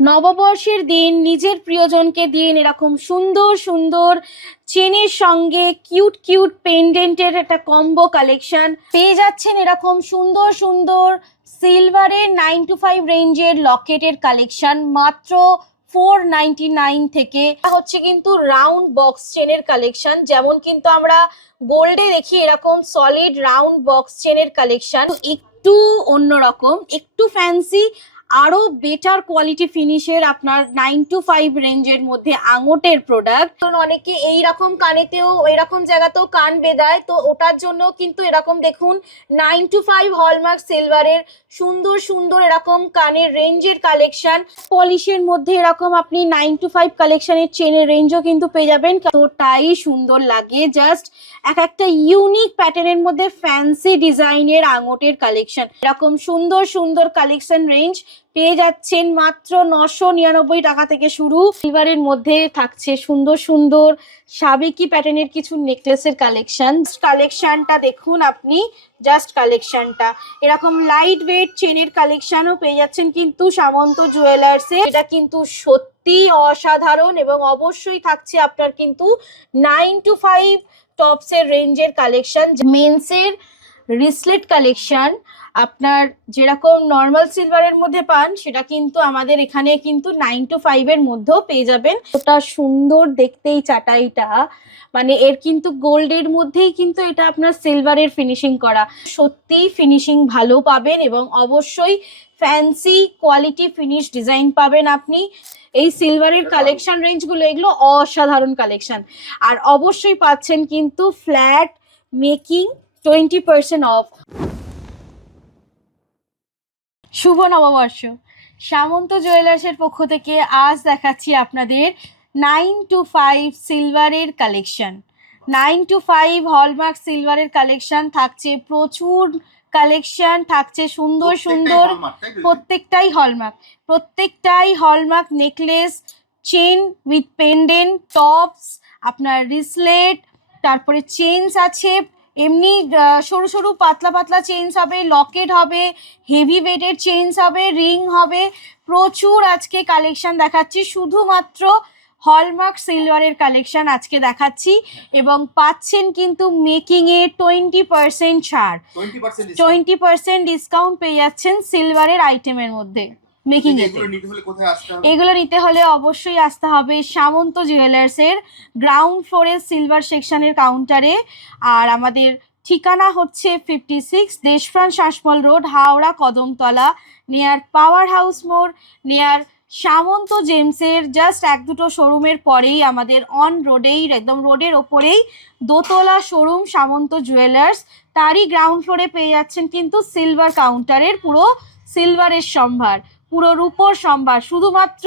নববর্ষের দিন নিজের প্রিয়জনকে দিন এরকম সুন্দর সুন্দর চেনের সঙ্গে কিউট কিউট পেন্ডেন্টের একটা কম্বো কালেকশন পেয়ে যাচ্ছেন। এরকম সুন্দর সুন্দর সিলভারের 9 to 5 রেঞ্জের লকেটের কালেকশন মাত্র 499 থেকে। হচ্ছে কিন্তু রাউন্ড বক্স চেনের কালেকশন, যেমন কিন্তু আমরা গোল্ডে দেখি এরকম সলিড রাউন্ড বক্স চেনের কালেকশন একটু অন্যরকম, একটু ফ্যান্সি, আরো বেটার কোয়ালিটি ফিনিশের আপনার 9 to 5 রেঞ্জের মধ্যে আঙটের প্রোডাক্ট। কারণ অনেকে এইরকম কানেতেও এরকম জায়গাতেও কান বেঁধায়, তো ওটার জন্য কিন্তু এরকম দেখুন 9 to 5 হলমার্ক সিলভারের সুন্দর সুন্দর এরকম কানের রেঞ্জের কালেকশন। পলিশের মধ্যে এরকম আপনি 9 to 5 কালেকশনের চেনের রেঞ্জও কিন্তু পেয়ে যাবেন। তোটাই সুন্দর লাগে, জাস্ট এক একটা ইউনিক প্যাটার্নের মধ্যে ফ্যান্সি ডিজাইনের আঙটের কালেকশন। এরকম সুন্দর সুন্দর কালেকশন রেঞ্জ পেয়ে যাচ্ছেন মাত্র 999 টাকা থেকে শুরু। সিলভারের মধ্যে থাকছে সুন্দর সুন্দর সাবেকি প্যাটার্নের কিছু নেকলেসের কালেকশনটা দেখুন আপনি, জাস্ট কালেকশনটা এরকম লাইট ওয়েট চেনের কালেকশনও পেয়ে যাচ্ছেন কিন্তু সামন্ত জুয়েলার্সে। এটা কিন্তু সত্যি অসাধারণ এবং অবশ্যই থাকছে আপনার কিন্তু 9 to 5 টপসের রেঞ্জের কালেকশন। মেন্সের রিসলেট কালেকশন আপনার যেরকম নর্মাল সিলভারের মধ্যে পান সেটা কিন্তু আমাদের এখানে কিন্তু 9 to 5 এর মধ্যেও পেয়ে যাবেন। ওটা সুন্দর দেখতেই চাটাইটা, মানে এর কিন্তু গোল্ডের মধ্যেই কিন্তু এটা আপনার সিলভারের ফিনিশিং করা, সত্যি ফিনিশিং ভালো পাবেন এবং অবশ্যই ফ্যান্সি কোয়ালিটি ফিনিশ ডিজাইন পাবেন আপনি। এই সিলভারের কালেকশন রেঞ্জগুলো এগুলো অসাধারণ কালেকশন। আর অবশ্যই পাচ্ছেন কিন্তু ফ্ল্যাট মেকিং 20% অফ। শুভ নববর্ষ। সামন্ত জুয়েলার্সের পক্ষ থেকে আজ দেখাচ্ছি আপনাদের 9 to 5 সিলভারের কালেকশন। 9 to 5 হলমার্ক সিলভারের কালেকশন থাকছে, প্রচুর কালেকশন থাকছে সুন্দর সুন্দর, প্রত্যেকটাই hallmark necklace, chain with pendant, tops, আপনার রিসলেট, তারপরে চেনস আছে, এমনি সরু সরু পাতলা পাতলা চেইনস হবে, লকেট হবে, হেভি ওয়েটের চেইনস হবে, রিং হবে, প্রচুর আজকে কালেকশন দেখাচ্ছি। শুধুমাত্র হলমার্ক সিলভারের কালেকশন আজকে দেখাচ্ছি এবং পাচ্ছেন কিন্তু মেকিং এ 20% ছাড়, 20% ডিসকাউন্ট পেয়ে যাচ্ছেন সিলভারের আইটেমের মধ্যে। মেকিং এগুলো নিতে হলে অবশ্যই আসতে হবে সামন্ত জুয়েলার্সের গ্রাউন্ড ফ্লোরের সিলভার সেকশনের কাউন্টারে। আর আমাদের ঠিকানা হচ্ছে 56 Deshapran Sasmal road, Howrah Kadamtala, near power house মোড়, নিয়ার সামন্ত জেমসের জাস্ট 1-2 শোরুমের পরেই আমাদের অন রোডেই, একদম রোডের ওপরেই দোতলা শোরুম সামন্ত জুয়েলার্স। তারই গ্রাউন্ড ফ্লোরে পেয়ে যাচ্ছেন কিন্তু সিলভার কাউন্টারের পুরো সিলভারের সম্ভার, পুরো রূপোর সম্ভার। শুধুমাত্র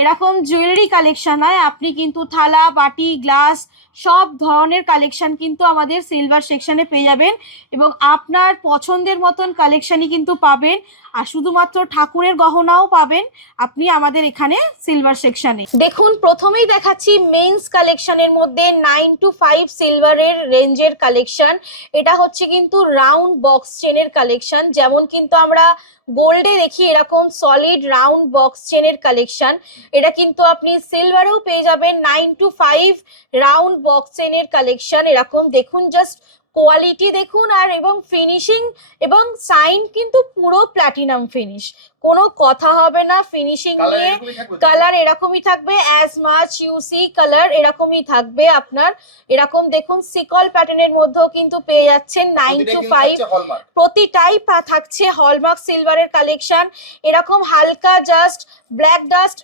এরকম জুয়েলারি কালেকশন নয়, আপনি কিন্তু থালা বাটি গ্লাস সব ধরনের কালেকশন কিন্তু আমাদের সিলভার সেকশনে পেয়ে যাবেন এবং আপনার পছন্দের মতন কালেকশনই কিন্তু পাবেন। আর শুধুমাত্র ঠাকুরের গহনাও পাবেন আপনি আমাদের এখানে সিলভার সেকশনে। দেখুন প্রথমেই দেখাচ্ছি মেন্স কালেকশনের মধ্যে 9 to 5 সিলভারের রেঞ্জের কালেকশন। এটা হচ্ছে কিন্তু রাউন্ড বক্স চেনের কালেকশন, যেমন কিন্তু আমরা গোল্ডে দেখি এরকম সলিড রাউন্ড বক্স চেনের কালেকশন। এটা কিন্তু আপনি সিলভারেও পেয়ে যাবেন 9 to 5 রাউন্ড বক্স চেনের কালেকশন। এরকম দেখুন, জাস্ট কোয়ালিটি দেখুন আর এবং ফিনিশিং এবং সাইন কিন্তু পুরো প্ল্যাটিনাম ফিনিশ, কোনো কথা হবে না ফিনিশিং নিয়ে। কালার এরকমই থাকবে, as much you see colour এরকমই থাকবে আপনার। এরকম দেখুন সিকল প্যাটার্নের মধ্যেও কিন্তু পেয়ে যাচ্ছেন 9 to 5, প্রতিটাই থাকছে হলমার্ক সিলভারের কালেকশন। এরকম হালকা জাস্ট ব্ল্যাক ডাস্ট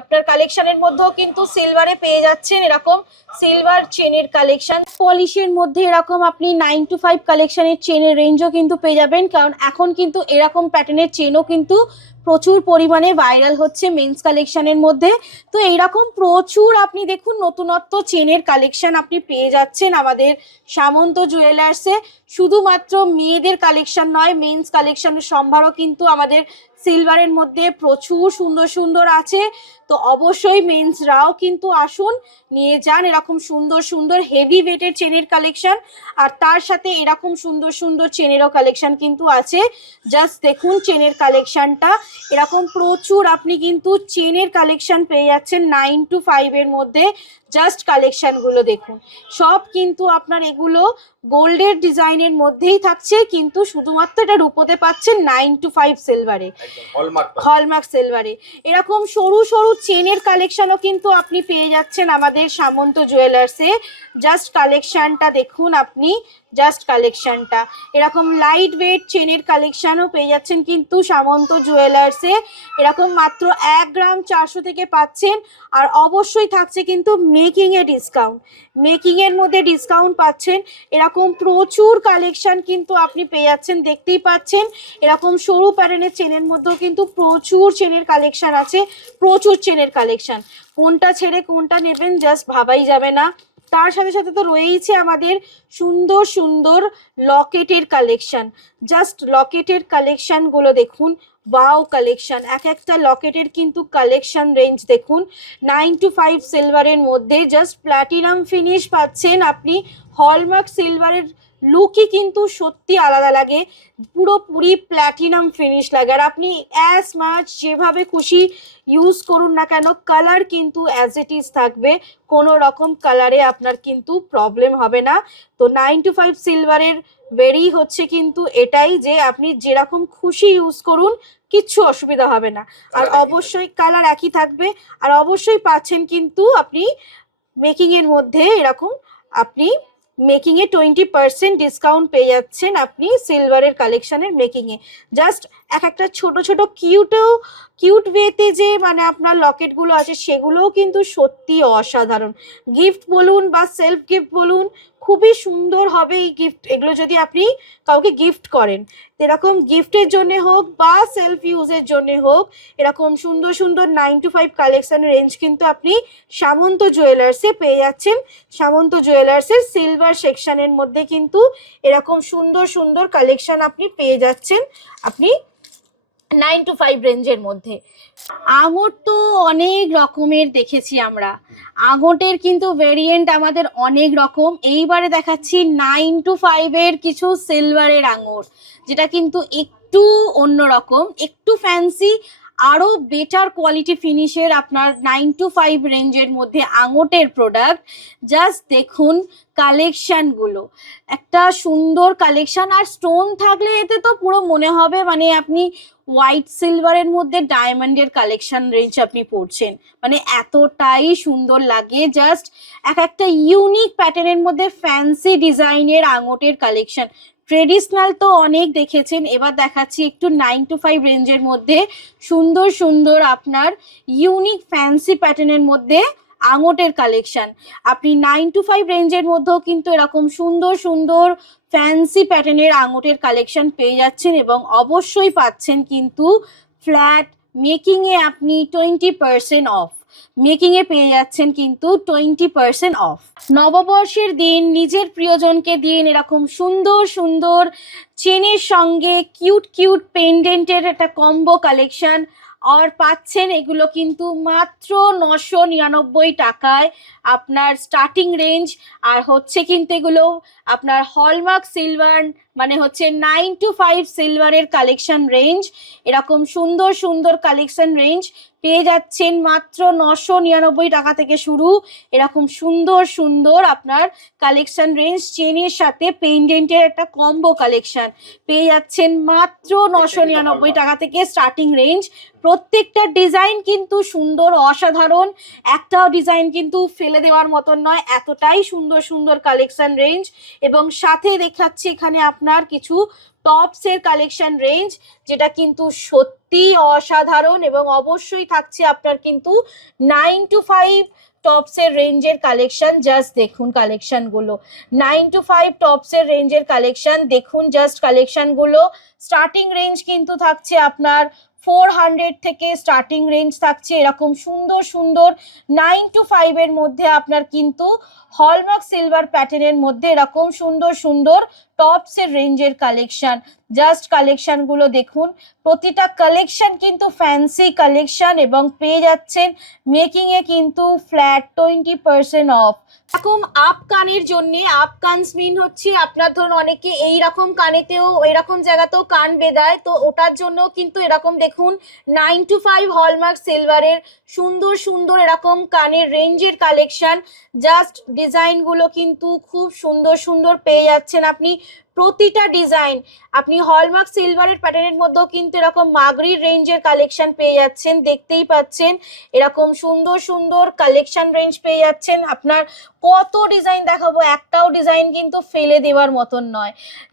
আপনার কালেকশনের মধ্যেও কিন্তু সিলভারে পেয়ে যাচ্ছেন এরকম সিলভার চেনের কালেকশন। পলিশের মধ্যে এরকম আপনি 9 to 5 কালেকশনের চেনের রেঞ্জও কিন্তু পেয়ে যাবেন, কারণ এখন কিন্তু এরকম প্যাটার্নের চেনও কিন্তু প্রচুর পরিমাণে ভাইরাল হচ্ছে মেন্স কালেকশনের মধ্যে। তো এইরকম প্রচুর আপনি দেখুন নতুনত্ব চেনের কালেকশন আপনি পেয়ে যাচ্ছেন আমাদের সামন্ত জুয়েলার্সে। শুধুমাত্র মেয়েদের কালেকশন নয়, মেন্স কালেকশনের সম্ভারও কিন্তু আমাদের সিলভারের মধ্যে প্রচুর সুন্দর সুন্দর আছে। তো অবশ্যই মেন্সরাও কিন্তু আসুন, নিয়ে যান এরকম সুন্দর সুন্দর হেভি ওয়েটের চেনের কালেকশন। আর তার সাথে এরকম সুন্দর সুন্দর চেনেরও কালেকশন কিন্তু আছে। জাস্ট দেখুন চেনের কালেকশনটা, এরকম প্রচুর আপনি কিন্তু চেনের কালেকশন পেয়ে যাচ্ছেন 9 to 5 এর মধ্যে। জাস্ট কালেকশনগুলো দেখুন, সব কিন্তু আপনার এগুলো গোল্ডের ডিজাইনের মধ্যেই থাকছে, কিন্তু শুধুমাত্র এটা রূপোতে পাচ্ছেন 9 to 5 সিলভারে, হলমার্ক সিলভারে। এরকম সরু সরু চেনের কালেকশনও কিন্তু আপনি পেয়ে যাচ্ছেন আমাদের সামন্ত জুয়েলার্সে। জাস্ট কালেকশনটা দেখুন আপনি, জাস্ট কালেকশনটা এরকম লাইট ওয়েট চেনের কালেকশনও পেয়ে যাচ্ছেন কিন্তু সামন্ত জুয়েলার্সে। এরকম মাত্র 1 গ্রাম 400 থেকে পাচ্ছেন। আর অবশ্যই থাকছে কিন্তু মেকিংয়ে ডিসকাউন্ট, মেকিংয়ের মধ্যে ডিসকাউন্ট পাচ্ছেন। এরকম প্রচুর কালেকশন কিন্তু আপনি পেয়ে যাচ্ছেন, দেখতেই পাচ্ছেন। এরকম সরু প্যাটার্নের চেনের মধ্যেও কিন্তু প্রচুর চেনের কালেকশন আছে, প্রচুর চেনের কালেকশন। কোনটা ছেড়ে কোনটা নেবেন জাস্ট ভাবাই যাবে না। তার সাথে সাথে তো রয়েইছে আমাদের সুন্দর সুন্দর লকেটের কালেকশন। জাস্ট লকেটের কালেকশনগুলো দেখুন, ওয়াও কালেকশন। এক একটা লকেটের কিন্তু কালেকশন রেঞ্জ দেখুন, 9 to 5 সিলভারের মধ্যে জাস্ট প্ল্যাটিনাম ফিনিশ পাচ্ছেন আপনি। হলমার্ক সিলভারের লুকই কিন্তু সত্যি আলাদা লাগে, পুরোপুরি প্ল্যাটিনাম ফিনিশ লাগে। আর আপনি অ্যাজ মাচ যেভাবে খুশি ইউজ করুন না কেন, কালার কিন্তু অ্যাজ ইট ইজ থাকবে, কোনো রকম কালারে আপনার কিন্তু প্রবলেম হবে না। তো 9 to 5 সিলভারের ভেরি হচ্ছে কিন্তু এটাই যে আপনি যেরকম খুশি ইউজ করুন, কিচ্ছু অসুবিধা হবে না। আর অবশ্যই কালার একই থাকবে। আর অবশ্যই পাচ্ছেন কিন্তু আপনি মেকিংয়ের মধ্যে এরকম আপনি মেকিংয়ে 20% ডিসকাউন্ট পেয়ে যাচ্ছেন আপনি সিলভারের কালেকশনের মেকিংয়ে। জাস্ট এক একটা ছোট ছোট কিউট ওয়েতে যে মানে আপনার লকেটগুলো আছে সেগুলোও কিন্তু সত্যি অসাধারণ। গিফট বলুন বা সেলফ গিফট বলুন, খুবই সুন্দর হবে এই গিফট, এগুলো যদি আপনি কাউকে গিফট করেন। এরকম গিফটের জন্য হোক বা সেলফ ইউজের জন্য হোক, এরকম সুন্দর সুন্দর 9 to 5 কালেকশন রেঞ্জ কিন্তু আপনি সামন্ত জুয়েলার্সে পেয়ে যাচ্ছেন। সামন্ত জুয়েলার্সের সিলভার সেকশনের মধ্যে কিন্তু এরকম সুন্দর সুন্দর কালেকশন আপনি পেয়ে যাচ্ছেন আপনি 9 to 5 রেঞ্জের মধ্যে। আঙট তো অনেক রকমের দেখেছি আমরা, আঙটের কিন্তু ভেরিয়েন্ট আমাদের অনেক রকম। এইবারে দেখাচ্ছি 9 to 5 এর কিছু সিলভারের আঙট, যেটা কিন্তু একটু অন্যরকম, একটু ফ্যান্সি, আরো বেটার কোয়ালিটি ফিনিশের আপনার 9 to 5 রেঞ্জের মধ্যে আঙটের প্রোডাক্ট। জাস্ট দেখুন কালেকশনগুলো, একটা সুন্দর কালেকশন। আর স্টোন থাকলে এতে তো পুরো মনে হবে মানে আপনি হোয়াইট সিলভারের মধ্যে ডায়মন্ডের কালেকশন রেঞ্জ আপনি পড়ছেন, মানে এতটাই সুন্দর লাগে। জাস্ট এক একটা ইউনিক প্যাটার্নের মধ্যে ফ্যান্সি ডিজাইনের আঙটের কালেকশন। ট্রেডিশনাল তো অনেক দেখেছেন, এবার দেখাচ্ছি একটু 9 to 5 রেঞ্জের মধ্যে সুন্দর সুন্দর আপনার ইউনিক ফ্যান্সি প্যাটার্নের মধ্যে আঙটের কালেকশন। আপনি 9 to 5 রেঞ্জের মধ্যেও কিন্তু এরকম সুন্দর সুন্দর ফ্যান্সি প্যাটার্নের আঙটের কালেকশন পেয়ে যাচ্ছেন। এবং অবশ্যই পাচ্ছেন কিন্তু ফ্ল্যাট মেকিংয়ে আপনি 20% অফ, মেকিংয়ে পেয়ে যাচ্ছেন কিন্তু 20% অফ। নববর্ষের দিন নিজের প্রিয়জনকে দিন এরকম সুন্দর সুন্দর চেনের সঙ্গে কিউট কিউট পেন্ডেন্টের একটা কম্বো কালেকশন। আর পাচ্ছেন এগুলো কিন্তু মাত্র 999 টাকায় আপনার স্টার্টিং রেঞ্জ। আর হচ্ছে কিন্তু এগুলো আপনার হলমার্ক সিলভার, মানে হচ্ছে 9 to 5 সিলভারের কালেকশন রেঞ্জ। এরকম সুন্দর সুন্দর কালেকশন রেঞ্জ পেয়ে যাচ্ছেন মাত্র 999 টাকা থেকে শুরু। এরকম সুন্দর সুন্দর আপনার কালেকশন রেঞ্জ চেনের সাথে পেন্ডেন্টের একটা কম্বো কালেকশন পেয়ে যাচ্ছেন মাত্র 999 টাকা থেকে স্টার্টিং রেঞ্জ। প্রত্যেকটা ডিজাইন কিন্তু সুন্দর, অসাধারণ, একটাও ডিজাইন কিন্তু ফেলে দেওয়ার মতন নয়, এতটাই সুন্দর সুন্দর কালেকশন রেঞ্জ। এবং সাথে দেখাচ্ছি এখানে আপনার কিছু টপসের কালেকশন রেঞ্জ, যেটা কিন্তু সত্যি অসাধারণ। এবং অবশ্যই থাকছে আপনার কিন্তু 9 to 5 টপসের রেঞ্জের কালেকশন। জাস্ট দেখুন কালেকশনগুলো, 9 to 5 টপসের রেঞ্জের কালেকশন দেখুন। জাস্ট কালেকশনগুলো স্টার্টিং রেঞ্জ কিন্তু থাকছে আপনার 400 থেকে স্টার্টিং রেঞ্জ থাকছে। এরকম সুন্দর সুন্দর 9 to 5 এর মধ্যে আপনার কিন্তু হলমার্ক সিলভার প্যাটার্নের মধ্যে এরকম সুন্দর সুন্দর টপসের রেঞ্জের কালেকশন। জাস্ট কালেকশনগুলো দেখুন, প্রতিটা কালেকশন কিন্তু ফ্যান্সি কালেকশন এবং পেয়ে যাচ্ছেন মেকিংয়ে কিন্তু ফ্ল্যাট 20% অফ। এরকম আপ কানের জন্য, আপ কানস মিন হচ্ছে আপনার ধরুন অনেকে এইরকম কানেতেও এরকম জায়গাতেও কান বেঁধায়, তো ওটার জন্য কিন্তু এরকম দেখুন 9 to 5 হলমার্ক সিলভারের সুন্দর সুন্দর এরকম কানের রেঞ্জের কালেকশন। জাস্ট ডিজাইনগুলো কিন্তু খুব সুন্দর সুন্দর পেয়ে যাচ্ছেন আপনি। প্রতিটা ডিজাইন আপনি হলমার্ক সিলভারের প্যাটার্নের মধ্যেও কিন্তু এরকম মাগরির রেঞ্জের কালেকশন পেয়ে যাচ্ছেন, দেখতেই পাচ্ছেন এরকম সুন্দর সুন্দর কালেকশন রেঞ্জ পেয়ে যাচ্ছেন। আপনার কত ডিজাইন দেখাবো, একটাও ডিজাইন কিন্তু ফেলে দেওয়ার মতন নয়।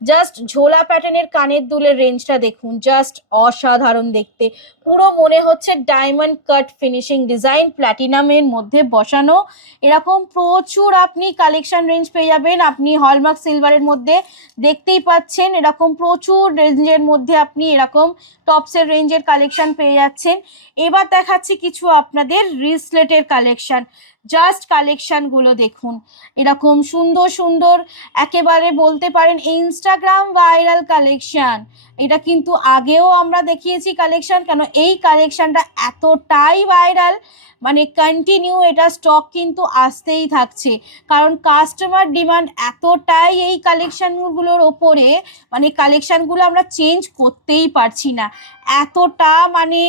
জাস্ট ঝোলা প্যাটার্নের কানের দুলের রেঞ্জটা দেখুন, জাস্ট অসাধারণ দেখতে, পুরো মনে হচ্ছে ডায়মন্ড কাট ফিনিশিং ডিজাইন প্ল্যাটিনামের মধ্যে বসানো। এরকম প্রচুর আপনি কালেকশন রেঞ্জ পেয়ে যাবেন আপনি হলমার্ক সিলভারের মধ্যে, দেখতেই পাচ্ছেন এরকম প্রচুর রেঞ্জের মধ্যে আপনি এরকম টপসের রেঞ্জের কালেকশন পেয়ে যাচ্ছেন। এবার দেখাচ্ছি কিছু আপনাদের রিসলেটের কালেকশন। জাস্ট কালেকশনগুলো দেখুন, এরকম সুন্দর সুন্দর একেবারে বলতে পারেন ইনস্টাগ্রাম ভাইরাল কালেকশন। এটা কিন্তু আগেও আমরা দেখিয়েছি কালেকশন, কেন এই কালেকশনটা এতটাই ভাইরাল, মানে কন্টিনিউ এটা স্টক কিন্তু আসতেই থাকছে, কারণ কাস্টমার ডিমান্ড এতটাই এই কালেকশনগুলোর ওপরে, মানে কালেকশনগুলো আমরা চেঞ্জ করতেই পারছি না, এতটা মানে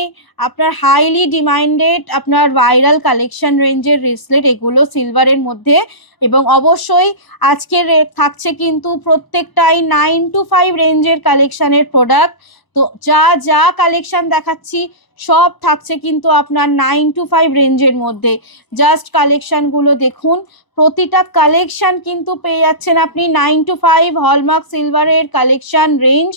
আপনার হাইলি ডিমান্ডেড আপনার ভাইরাল কালেকশন রেঞ্জের রিসলেট এগুলো সিলভারের মধ্যে। এবং অবশ্যই আজকের থাকছে কিন্তু প্রত্যেকটাই 9 to 5 রেঞ্জের কালেকশনের প্রোডাক্ট। তো যা যা কালেকশন দেখাচ্ছি সব থাকছে কিন্তু আপনার 9 to 5 রেঞ্জের মধ্যে। জাস্ট কালেকশনগুলো দেখুন, প্রতিটা কালেকশন কিন্তু পেয়ে যাচ্ছেন আপনি 9 to 5 হলমার্ক সিলভারের কালেকশন রেঞ্জ,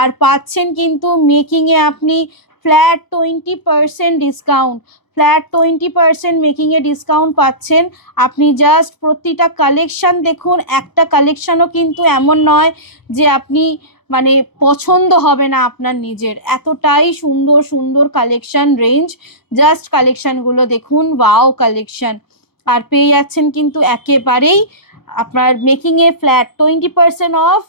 আর পাচ্ছেন কিন্তু মেকিংয়ে আপনি ফ্ল্যাট 20% ডিসকাউন্ট, ফ্ল্যাট 20% মেকিংয়ে ডিসকাউন্ট পাচ্ছেন আপনি। জাস্ট প্রতিটা কালেকশন দেখুন, একটা কালেকশনও কিন্তু এমন নয় যে আপনি মানে পছন্দ হবে না আপনার নিজের, এতটাই সুন্দর সুন্দর কালেকশন রেঞ্জ। জাস্ট কালেকশনগুলো দেখুন, ওয়াও কালেকশন। আর পেয়ে যাচ্ছেন কিন্তু একেবারেই আপনার মেকিংয়ে ফ্ল্যাট 20% অফ,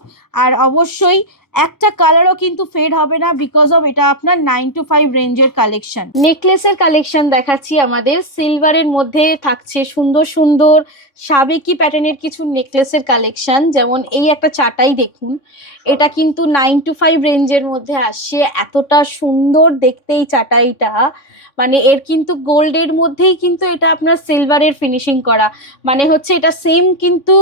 আর অবশ্যই একটা কালারও কিন্তু ফেড হবে না, বিকজ অফ এটা আপনার 9 to 5 রেঞ্জের কালেকশন। নেকলেসের কালেকশন দেখাচ্ছি আমাদের সিলভারের মধ্যে থাকছে সুন্দর সুন্দর সাবেকি প্যাটার্নের কিছু নেকলেসের কালেকশন। যেমন এই একটা চাটাই দেখুন, এটা কিন্তু 9 to 5 রেঞ্জের মধ্যে আসছে, এতটা সুন্দর দেখতে এই চাটাইটা, মানে এর কিন্তু গোল্ডের মধ্যেই কিন্তু এটা আপনার সিলভারের ফিনিশিং করা, মানে হচ্ছে এটা সেম কিন্তু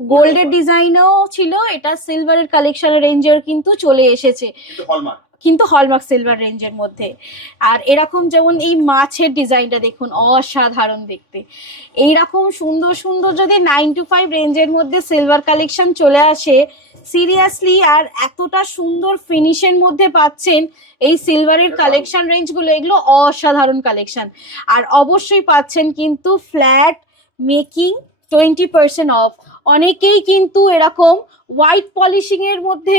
গোল্ডের ডিজাইনও ছিল, এটা সিলভারের কালেকশনের রেঞ্জের কিন্তু চলে এসেছে, কিন্তু হলমার্ক সিলভার রেঞ্জের মধ্যে। আর এরকম যেমন এই মাছের ডিজাইনটা দেখুন, অসাধারণ দেখতে। এইরকম সুন্দর সুন্দর যদি 9 to 5 রেঞ্জের মধ্যে সিলভার কালেকশন চলে আসে সিরিয়াসলি, আর এতটা সুন্দর ফিনিশের মধ্যে পাচ্ছেন এই সিলভারের কালেকশন রেঞ্জগুলো, এগুলো অসাধারণ কালেকশন। আর অবশ্যই পাচ্ছেন কিন্তু ফ্ল্যাট মেকিং 20% অফ। অনেকেই কিন্তু এরকম হোয়াইট পলিশিং এর মধ্যে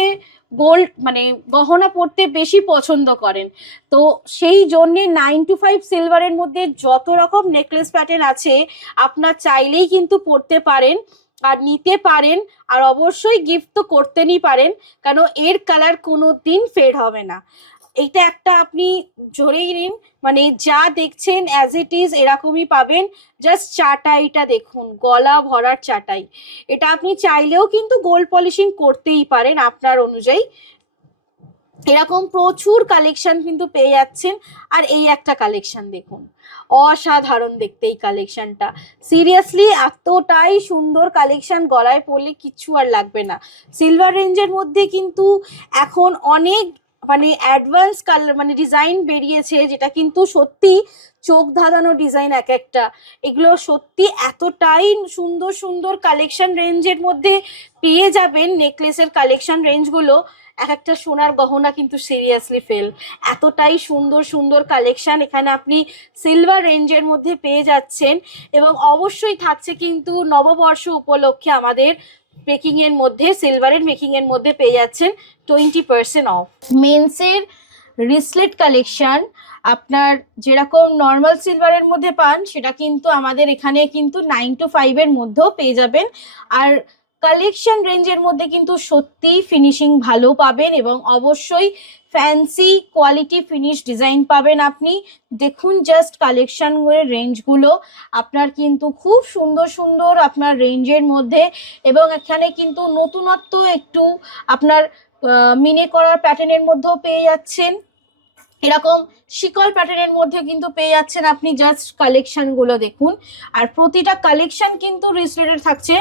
গোল্ড মানে গহনা পরতে বেশি পছন্দ করেন, তো সেই জন্যে 9 to 5 সিলভারের মধ্যে যত রকম নেকলেস প্যাটার্ন আছে আপনার চাইলেই কিন্তু পরতে পারেন আর নিতে পারেন, আর অবশ্যই গিফট তো করতেই পারেন, কারণ এর কালার কোনো দিন ফেড হবে না। এইটা একটা আপনি ধরেই নিন, মানে যা দেখছেন অ্যাজ ইট ইজ এরকমই পাবেন। জাস্ট চাটাইটা দেখুন, গলা ভরার চাটাই, এটা আপনি চাইলেও কিন্তু গোল্ড পলিশিং করতেই পারেন আপনার অনুযায়ী। এরকম প্রচুর কালেকশন কিন্তু পেয়ে যাচ্ছেন। আর এই একটা কালেকশন দেখুন, অসাধারণ দেখতে এই কালেকশনটা, সিরিয়াসলি এতটাই সুন্দর কালেকশন, গলায় পরলে কিচ্ছু আর লাগবে না। সিলভার রেঞ্জের মধ্যে কিন্তু এখন অনেক মানে অ্যাডভান্স কালার মানে ডিজাইন বেরিয়েছে, যেটা কিন্তু সত্যি চোখ ধাঁধানো ডিজাইন এক একটা, এগুলো সত্যি এতটাই সুন্দর সুন্দর কালেকশন রেঞ্জের মধ্যে পেয়ে যাবেন। নেকলেসের কালেকশন রেঞ্জগুলো এক একটা সোনার গহনা কিন্তু সিরিয়াসলি ফেল, এতটাই সুন্দর সুন্দর কালেকশন এখানে আপনি সিলভার রেঞ্জের মধ্যে পেয়ে যাচ্ছেন। এবং অবশ্যই থাকছে কিন্তু নববর্ষ উপলক্ষে আমাদের মেকিং এর মধ্যে, সিলভারের মেকিং এর মধ্যে পেয়ে যাচ্ছেন 20% অফ। মেন্সের রিসলেট কালেকশন আপনার যেরকম নর্মাল সিলভারের মধ্যে পান, সেটা কিন্তু আমাদের এখানে কিন্তু 9 to 5 এর মধ্যেও পেয়ে যাবেন। আর কালেকশন রেঞ্জের মধ্যে কিন্তু সত্যি ফিনিশিং ভালো পাবেন এবং অবশ্যই ফ্যান্সি কোয়ালিটি ফিনিশ ডিজাইন পাবেন আপনি। দেখুন জাস্ট কালেকশন রেঞ্জগুলো আপনার কিন্তু খুব সুন্দর সুন্দর আপনার রেঞ্জের মধ্যে, এবং এখানে কিন্তু নতুনত্ব একটু আপনার মিনে করার প্যাটার্নের মধ্যেও পেয়ে যাচ্ছেন, এরকম শিকল প্যাটার্নের মধ্যে কিন্তু পেয়ে যাচ্ছেন আপনি। জাস্ট কালেকশন গুলো দেখুন, আর প্রতিটা কালেকশন কিন্তু রিস্ট্রিক্টেড থাকছে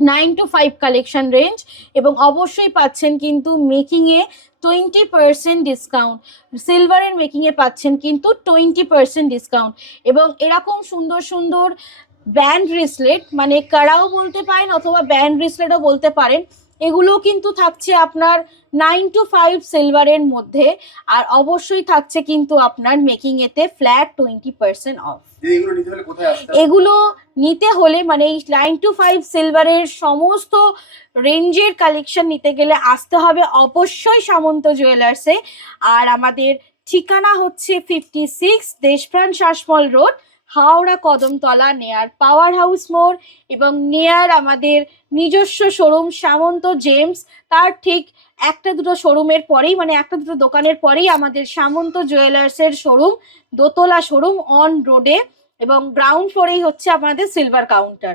9 to 5 কালেকশন রেঞ্জ, এবং অবশ্যই পাচ্ছেন কিন্তু মেকিংয়ে 20% ডিসকাউন্ট। সিলভারের মেকিংয়ে পাচ্ছেন কিন্তু 20% ডিসকাউন্ট, এবং এরকম সুন্দর সুন্দর ব্যান্ড রিসলেট, মানে কারাও বলতে পারেন অথবা ব্যান্ড রিসলেটও বলতে পারেন, এগুলো কিন্তু থাকছে আপনার 9 to 5 সিলভারের মধ্যে, আর অবশ্যই থাকছে কিন্তু আপনার মেকিং এতে ফ্ল্যাট 20% অফ। এগুলো নিতে হলে মানে এই 9 to 5 সিলভারের সমস্ত রেঞ্জের কালেকশন নিতে গেলে আসতে হবে অবশ্যই সামন্ত জুয়েলার্সে। আর আমাদের ঠিকানা হচ্ছে 56 দেশপ্রাণ শাসমল রোড, হাওড়া কদমতলা, নেয়ার পাওয়ার হাউস মোড়, এবং নেয়ার আমাদের নিজস্ব শোরুম সামন্ত জেমস, তার ঠিক একটা দুটো শোরুমের পরেই, মানে একটা দুটো দোকানের পরেই আমাদের সামন্ত জুয়েলার্সের শোরুম, দোতলা শোরুম অন রোডে, এবং গ্রাউন্ড ফ্লোরেই হচ্ছে আমাদের সিলভার কাউন্টার।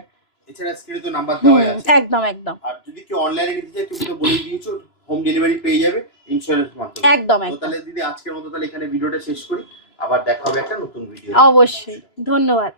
এছাড়া স্ক্রিনে তো নাম্বার দেওয়া আছে। একদম একদম। আর যদি কেউ অনলাইনে নিতে চায় তুমি তো বলেই দিয়েছো হোম ডেলিভারি পেয়ে যাবে ইনস্যুরেন্স মাধ্যমে। একদম তো তাহলে দিদি আজকের মতো তাহলে এখানে ভিডিওটা শেষ করি, আবার দেখা হবে একটা নতুন ভিডিও। অবশ্যই, ধন্যবাদ।